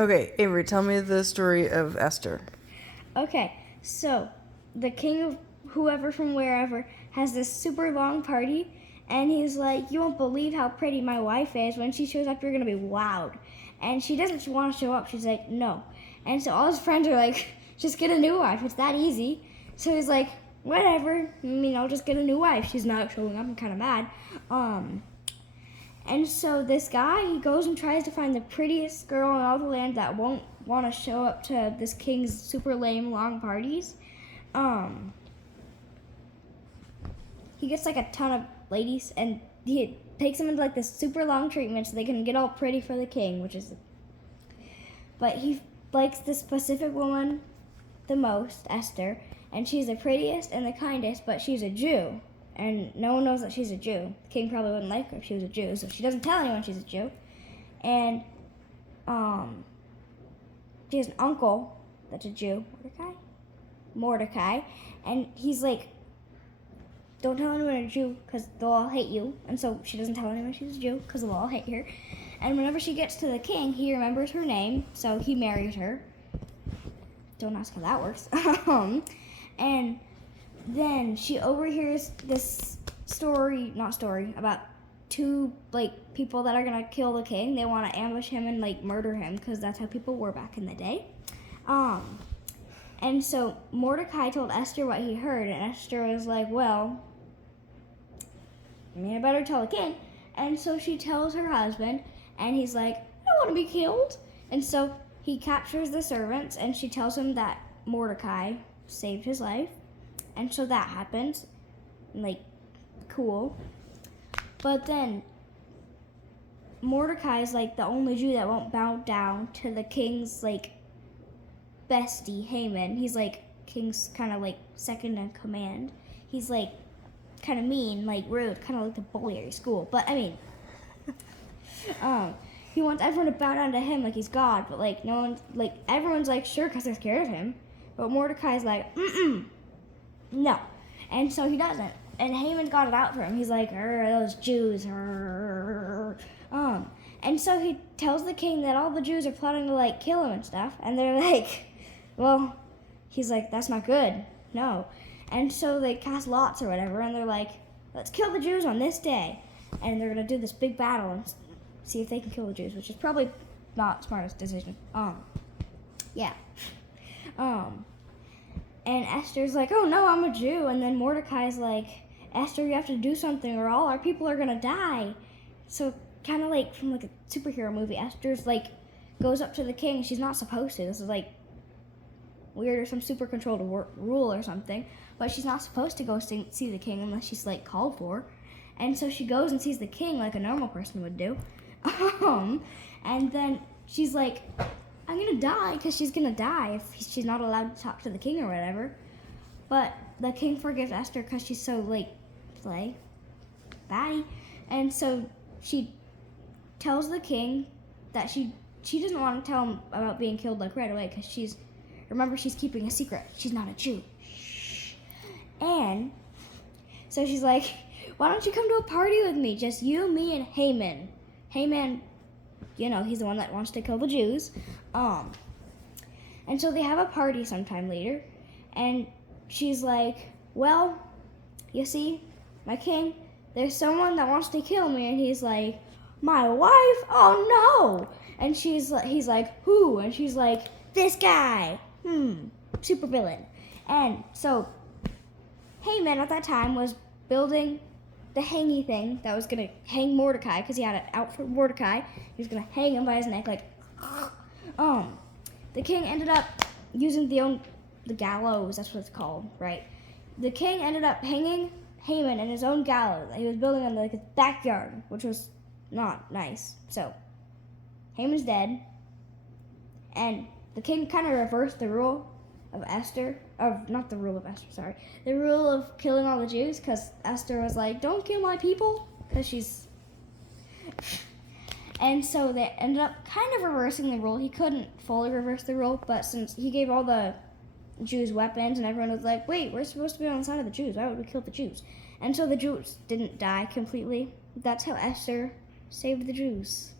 Okay, Avery, tell me the story of Esther. Okay, so the king of whoever from wherever has this super long party, and he's like, you won't believe how pretty my wife is. When she shows up, you're going to be wowed. And she doesn't want to show up. She's like, no. And so all his friends are like, just get a new wife. It's that easy. So he's like, whatever. I'll just get a new wife. She's not showing up. I'm kind of mad. And so this guy, he goes and tries to find the prettiest girl in all the land that won't want to show up to this king's super lame long parties. He gets like a ton of ladies, and he takes them into like this super long treatment so they can get all pretty for the king, but he likes this specific woman the most, Esther, and she's the prettiest and the kindest, but she's a Jew. And no one knows that she's a Jew. The king probably wouldn't like her if she was a Jew, so she doesn't tell anyone she's a Jew. And she has an uncle that's a Jew, Mordecai, and he's like, don't tell anyone you're a Jew because they'll all hate you. And so she doesn't tell anyone she's a Jew because they'll all hate her. And whenever she gets to the king, he remembers her name, so he marries her. Don't ask how that works. And then she overhears this story about two people that are gonna kill the king. They want to ambush him and murder him because that's how people were back in the day. And so Mordecai told Esther what he heard, and Esther was like, well, I better tell the king. And so she tells her husband, and he's like, I don't want to be killed. And so he captures the servants, and she tells him that Mordecai saved his life. And so that happens. Cool. But then Mordecai is the only Jew that won't bow down to the king's bestie, Haman. He's king's kind of second in command. He's kind of mean, rude, kind of like the bully at your school. But he wants everyone to bow down to him like he's God. But no one, everyone's sure because they're scared of him. But Mordecai's no. And so he doesn't. And Haman got it out for him. He's like, those Jews. And so he tells the king that all the Jews are plotting to kill him and stuff. And they're like, well, he's like, that's not good. No. And so they cast lots or whatever. And they're like, let's kill the Jews on this day. And they're going to do this big battle and see if they can kill the Jews, which is probably not the smartest decision. Yeah. And Esther's like, oh no, I'm a Jew. And then Mordecai's like, Esther, you have to do something or all our people are gonna die. So kind of from a superhero movie, Esther's goes up to the king. She's not supposed to. This is weird or some super controlled rule or something. But she's not supposed to go see the king unless she's called for. And so she goes and sees the king like a normal person would do. And then she's like, I'm gonna die, because she's gonna die if she's not allowed to talk to the king or whatever. But the king forgives Esther because she's so batty. And so she tells the king that she doesn't want to tell him about being killed right away because she's keeping a secret. She's not a Jew. Shh. And so she's like, why don't you come to a party with me? Just you, me, and Haman. Haman, he's the one that wants to kill the Jews. And so they have a party sometime later, and she's like, well, you see, my king, there's someone that wants to kill me. And he's like, my wife? Oh no. And he's like, who? And she's like, this guy. Super villain. And so Haman at that time was building the hangy thing that was going to hang Mordecai, because he had it out for Mordecai. He was going to hang him by his neck the king ended up using the gallows, that's what it's called, right? The king ended up hanging Haman in his own gallows that he was building on his backyard, which was not nice. So Haman's dead, and the king kind of reversed the rule of Esther, the rule of killing all the Jews, because Esther was like, don't kill my people, because she's... And so they ended up kind of reversing the rule. He couldn't fully reverse the rule, but since he gave all the Jews weapons, and everyone was like, wait, we're supposed to be on the side of the Jews. Why would we kill the Jews? And so the Jews didn't die completely. That's how Esther saved the Jews.